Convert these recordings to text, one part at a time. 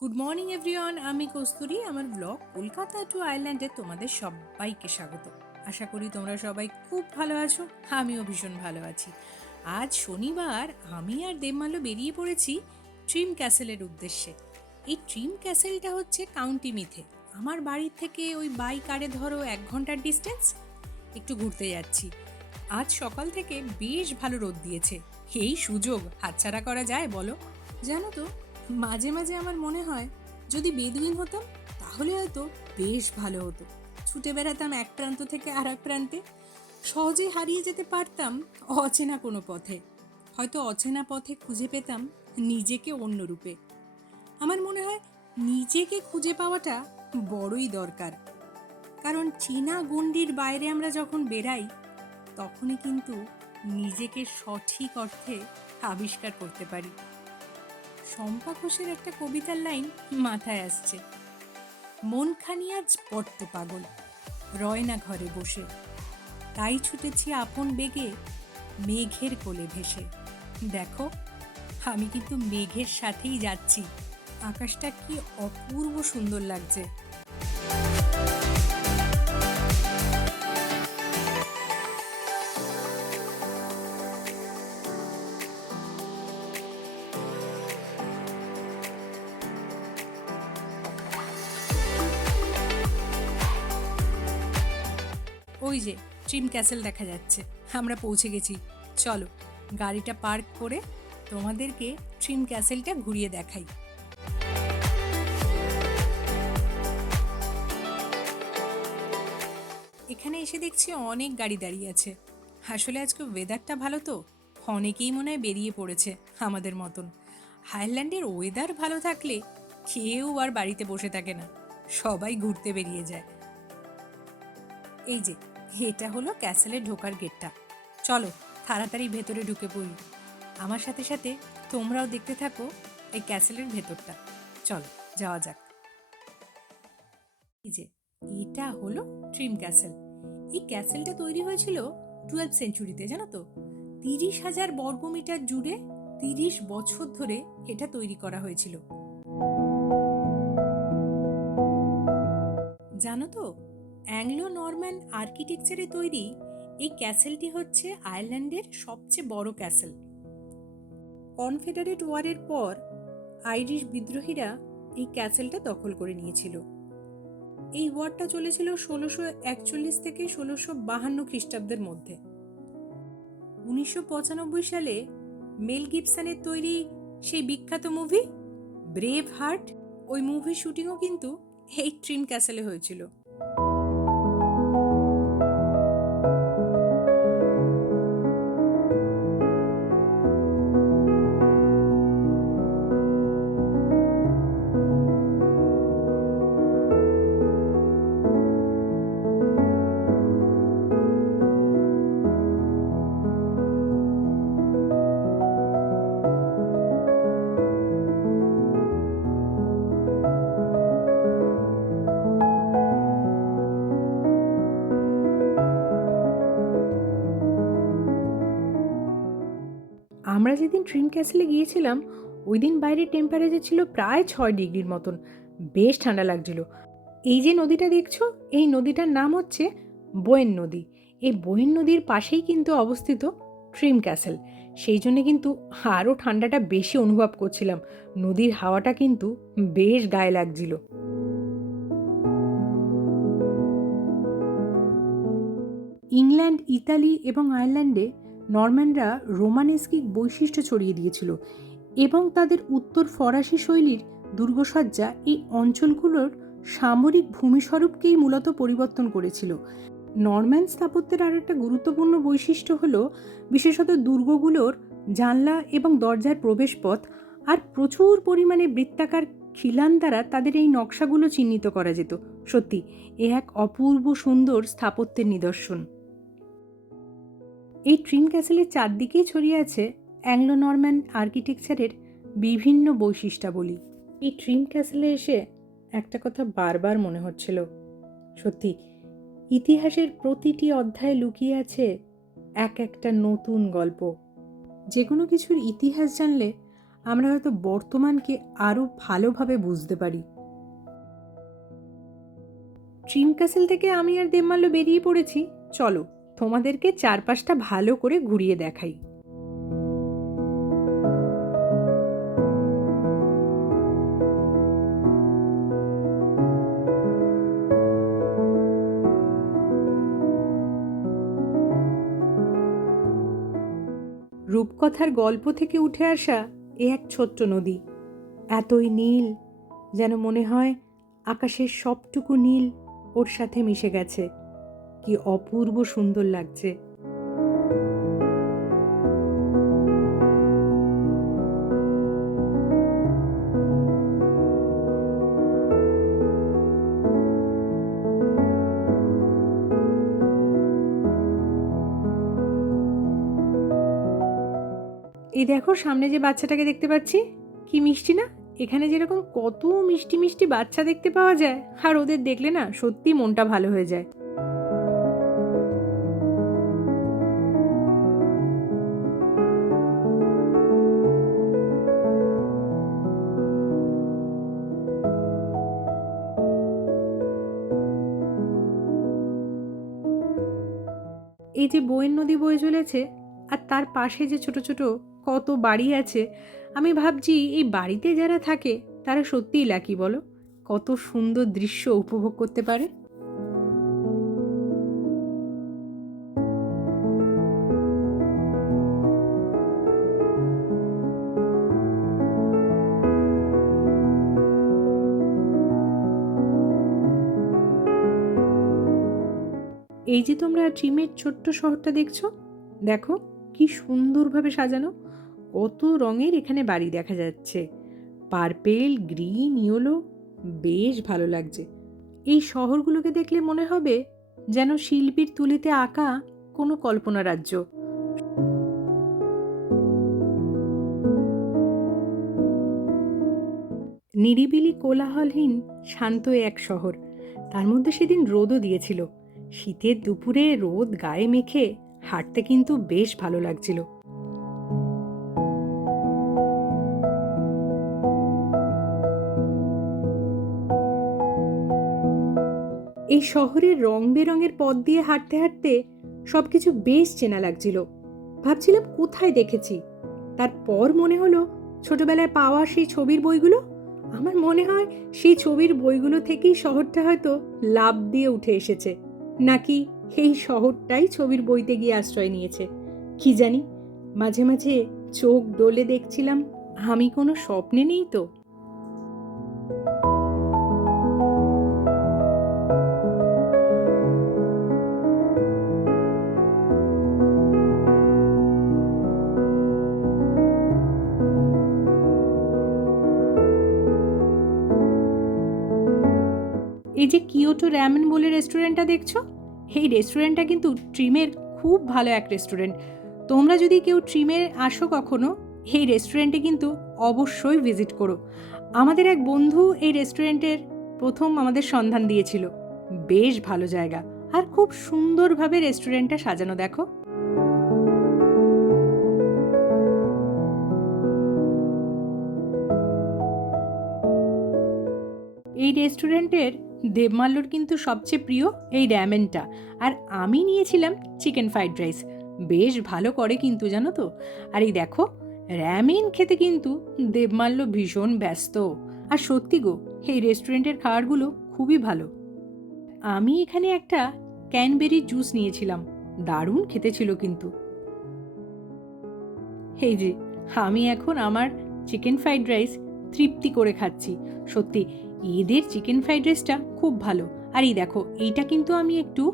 Good morning everyone, আমি কস্তুরী। আমার blog Kolkata two আয়ারল্যান্ডে তোমাদের সবাইকে স্বাগত। আশা করি তোমরা সবাই খুব ভালো আছো, আমিও ভীষণ ভালো আছি। আজ শনিবার আমি আর দেবমাল্য বেরিয়ে পড়েছি ট্রিম ক্যাসেলের উদ্দেশ্যে। এই ট্রিম ক্যাসেলটা হচ্ছে কাউন্টি মিথে। আমার বাড়ির থেকে ওই বাই কারে ধরো 1 ঘন্টার ডিস্টেন্স। একটু ঘুরতে যাচ্ছি। আজ সকাল থেকে বেশ ভালো রোদ দিয়েছে। এই সুযোগ হাতছাড়া করা যায় বলো? জানো তো, মাঝে মাঝে আমার মনে হয় যদি বেদুইন হতাম তাহলে হয়তো বেশ ভালো হতো। ছুটে বেড়াতাম এক প্রান্ত থেকে আর এক প্রান্তে, সহজে হারিয়ে যেতে পারতাম অচেনা কোনো পথে। হয়তো অচেনা পথে খুঁজে পেতাম নিজেকে অন্য রূপে। আমার মনে হয় নিজেকে খুঁজে পাওয়াটা বড়ই দরকার, কারণ চীনা গণ্ডির বাইরে আমরা যখন বেরাই তখনই কিন্তু নিজেকে সঠিক অর্থে আবিষ্কার করতে পারি। শম্পা ঘোষের একটা কবিতার লাইন মাথায় আসছে, মনখানি আজ বড্ড পাগল, রয় না ঘরে বসে, তাই ছুটেছি আপন বেগে মেঘের কোলে ভেসে। দেখো, আমি কিন্তু মেঘের সাথেই যাচ্ছি। আকাশটা কি অপূর্ব সুন্দর লাগছে। ওই যে ট্রিম ক্যাসেল দেখা যাচ্ছে, আমরা পৌঁছে গেছি। চলো গাড়িটা পার্ক করে তোমাদেরকে ট্রিম ক্যাসেলটা ঘুরিয়ে দেখাই। এখানে এসে দেখছি অনেক গাড়ি দাঁড়িয়ে আছে। আসলে আজকে ওয়েদারটা ভালো, তো অনেকেই মনে হয় বেরিয়ে পড়েছে আমাদের মতন। আয়ারল্যান্ডের ওয়েদার ভালো থাকলে কেউ আর বাড়িতে বসে থাকে না, সবাই ঘুরতে বেরিয়ে যায়। এই যে, এটা হলো ক্যাসেলের ঢোকার গেটটা। চলো তাড়াতাড়ি ভেতরে ঢুকে পড়ি। আমার সাথে সাথে তোমরাও দেখতে থাকো এই ক্যাসেলের ভেতরটা। চলো যাওয়া যাক। এই যে, এটা হলো ট্রিম ক্যাসেল। এই ক্যাসেলটা তৈরি হয়েছিল 12th সেঞ্চুরিতে, জানো তো? 30,000 বর্গমিটার জুড়ে 30 বছর ধরে এটা তৈরি করা হয়েছিল। জানো তো, অ্যাংলো নরম্যান আর্কিটেকচারে তৈরি এই ক্যাসেলটি হচ্ছে আয়ারল্যান্ডের সবচেয়ে বড় ক্যাসেল। কনফেডারেট ওয়ারের পর আইরিশ বিদ্রোহীরা এই ক্যাসেলটা দখল করে নিয়েছিল। এই ওয়ারটা চলেছিল 1641 থেকে 1652 খ্রিস্টাব্দের মধ্যে। 1995 সালে মেল গিবসনের তৈরি সেই বিখ্যাত মুভি ব্রেভ হার্ট, ওই মুভির শুটিংও কিন্তু এই ট্রিম ক্যাসেলে হয়েছিল। আমরা যেদিন ট্রিম ক্যাসেলে গিয়েছিলাম ওই দিন বাইরের টেম্পারেচার ছিল প্রায় 6 ডিগ্রির মতন। বেশ ঠান্ডা লাগছিল। এই যে নদীটা দেখছো, এই নদীটার নাম হচ্ছে বোয়েন নদী। এই বোয়েন নদীর পাশেই কিন্তু অবস্থিত ট্রিম ক্যাসেল। সেই জন্যে কিন্তু আরও ঠান্ডাটা বেশি অনুভব করছিলাম। নদীর হাওয়াটা কিন্তু বেশ গায়ে লাগছিল। ইংল্যান্ড, ইতালি এবং আয়ারল্যান্ডে নরম্যানরা রোমানেস্কিক বৈশিষ্ট্য ছড়িয়ে দিয়েছিল এবং তাদের উত্তর ফরাসি শৈলীর দুর্গসজ্জা এই অঞ্চলগুলোর সামরিক ভূমিস্বরূপকেই মূলত পরিবর্তন করেছিল। নরম্যান স্থাপত্যের আর একটা গুরুত্বপূর্ণ বৈশিষ্ট্য হলো বিশেষত দুর্গগুলোর জানলা এবং দরজার প্রবেশপথ আর প্রচুর পরিমাণে বৃত্তাকার খিলান দ্বারা তাদের এই নকশাগুলো চিহ্নিত করা যেত। সত্যি এ এক অপূর্ব সুন্দর স্থাপত্যের নিদর্শন। এই ট্রিম ক্যাসেলের চারদিকেই ছড়িয়ে আছে অ্যাংলো নরম্যান আর্কিটেকচারের বিভিন্ন বৈশিষ্ট্যাবলী। এই ট্রিম ক্যাসেলে এসে একটা কথা বারবার মনে হচ্ছিল, সত্যি ইতিহাসের প্রতিটি অধ্যায়ে লুকিয়ে আছে এক একটা নতুন গল্প। যে কোনো কিছুর ইতিহাস জানলে আমরা হয়তো বর্তমানকে আরও ভালোভাবে বুঝতে পারি। ড্রিম ক্যাসেল থেকে আমি আর দেবমাল্য বেরিয়ে পড়েছি। চলো তোমাদেরকে চারপাশটা ভালো করে ঘুরিয়ে দেখাই। রূপকথার গল্প থেকে উঠে আসা এ এক ছোট্ট নদী, এতই নীল যেন মনে হয় আকাশের সবটুকু নীল ওর সাথে মিশে গেছে। কি অপূর্ব সুন্দর লাগছে। এই দেখো সামনে যে বাচ্চাটাকে দেখতে পাচ্ছি, কি মিষ্টি না। এখানে যেরকম কত মিষ্টি মিষ্টি বাচ্চা দেখতে পাওয়া যায়, আর ওদের দেখলে না সত্যি মনটা ভালো হয়ে যায়। এই যে বইয়ের নদী বয়ে চলেছে, আর তার পাশে যে ছোট ছোট কত বাড়ি আছে, আমি ভাবছি এই বাড়িতে যারা থাকে তারা সত্যিই লাকি বলো, কত সুন্দর দৃশ্য উপভোগ করতে পারে। এই যে তোমরা ট্রিমের ছোট্ট শহরটা দেখছো, দেখো কি সুন্দরভাবে সাজানো, কত রঙের এখানে বাড়ি দেখা যাচ্ছে, পার্পেল, গ্রিন, ইয়েলো, বেশ ভালো লাগছে। এই শহরগুলোকে দেখলে মনে হবে যেন শিল্পীর তুলিতে আঁকা কোনো কল্পনা রাজ্য। নিরিবিলি কোলাহলহীন শান্ত এক শহর, তার মধ্যে সেদিন রোদও দিয়েছিল। শীতের দুপুরে রোদ গায়ে মেখে হাঁটতে কিন্তু বেশ ভালো লাগছিল। এই শহরের রং বেরঙের পথ দিয়ে হাঁটতে হাঁটতে সবকিছু বেশ চেনা লাগছিল। ভাবছিলাম কোথায় দেখেছি, তারপর মনে হলো ছোটবেলায় পাওয়া সেই ছবির বইগুলো। আমার মনে হয় সেই ছবির বইগুলো থেকেই শহরটা হয়তো লাফ দিয়ে উঠে এসেছে, নাকি এই শহরটাই ছবির বইতে গিয়ে আশ্রয় নিয়েছে, কি জানি। মাঝে মাঝে চোখ ডলে দেখছিলাম আমি কোনো স্বপ্নে নেই তো। এই যে কিয়োটো র্যামেন বলে রেস্টুরেন্টটা দেখছো, এই রেস্টুরেন্টটা কিন্তু ট্রিমের খুব ভালো এক রেস্টুরেন্ট। তোমরা যদি কেউ ট্রিমে আসো কখনো, এই রেস্টুরেন্টে কিন্তু অবশ্যই ভিজিট করো। আমাদের এক বন্ধু এই রেস্টুরেন্টের প্রথম আমাদের সন্ধান দিয়েছিল। বেশ ভালো জায়গা, আর খুব সুন্দরভাবে রেস্টুরেন্টটা সাজানো দেখো। এই রেস্টুরেন্টের দেবমাল্যর কিন্তু সবচেয়ে প্রিয় এই র্যামেনটা, আর আমি নিয়েছিলাম চিকেন ফ্রাইড রাইস। বেশ ভালো করে কিন্তু জানো তো। আর এই দেখো র্যামেন খেতে কিন্তু দেবমাল্য ভীষণ ব্যস্ত। আর সত্যি গো, এই রেস্টুরেন্টের খাবারগুলো খুবই ভালো। আমি এখানে একটা ক্যানবেরি জুস নিয়েছিলাম, দারুণ খেতে ছিল কিন্তু। এই যে আমি এখন আমার চিকেন ফ্রাইড রাইস তৃপ্তি করে খাচ্ছি। সত্যি এদের চিকেন ফ্রাইড রাইসটা খুব ভালো। আর এই দেখো এইটা কিন্তু আমি একটু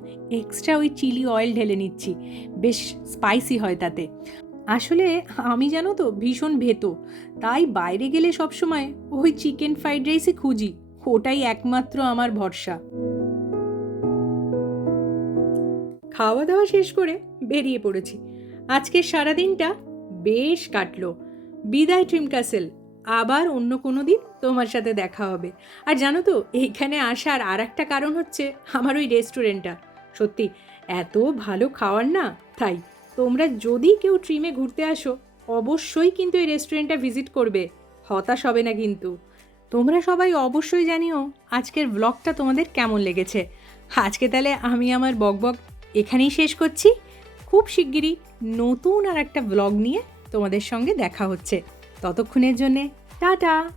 এক্সট্রা ওই চিলি অয়েল ঢেলে নিচ্ছি, বেশ স্পাইসি হয় তাতে। আসলে আমি জানো তো ভীষণ ভেতো, তাই বাইরে গেলে সবসময় ওই চিকেন ফ্রাইড রাইসই খুঁজি, ওটাই একমাত্র আমার ভরসা। খাওয়া দাওয়া শেষ করে বেরিয়ে পড়েছি। আজকের সারাদিনটা বেশ কাটলো। বিদায় ড্রিম ক্যাসেল, আবার অন্য কোনো দিন তোমার সাথে দেখা হবে। আর জানো তো এইখানে আসার আর একটা কারণ হচ্ছে আমার ওই রেস্টুরেন্টটা। সত্যি এত ভালো খাওয়ার না, তাই তোমরা যদি কেউ ট্রিমে ঘুরতে আসো অবশ্যই কিন্তু এই রেস্টুরেন্টটা ভিজিট করবে, হতাশ হবে না কিন্তু। তোমরা সবাই অবশ্যই জানিও আজকের ব্লগটা তোমাদের কেমন লেগেছে। আজকে তাহলে আমি আমার বকবক এখানেই শেষ করছি। খুব শিগগিরই নতুন আর একটা ব্লগ নিয়ে তোমাদের সঙ্গে দেখা হচ্ছে। ততক্ষণের জন্যে টাটা।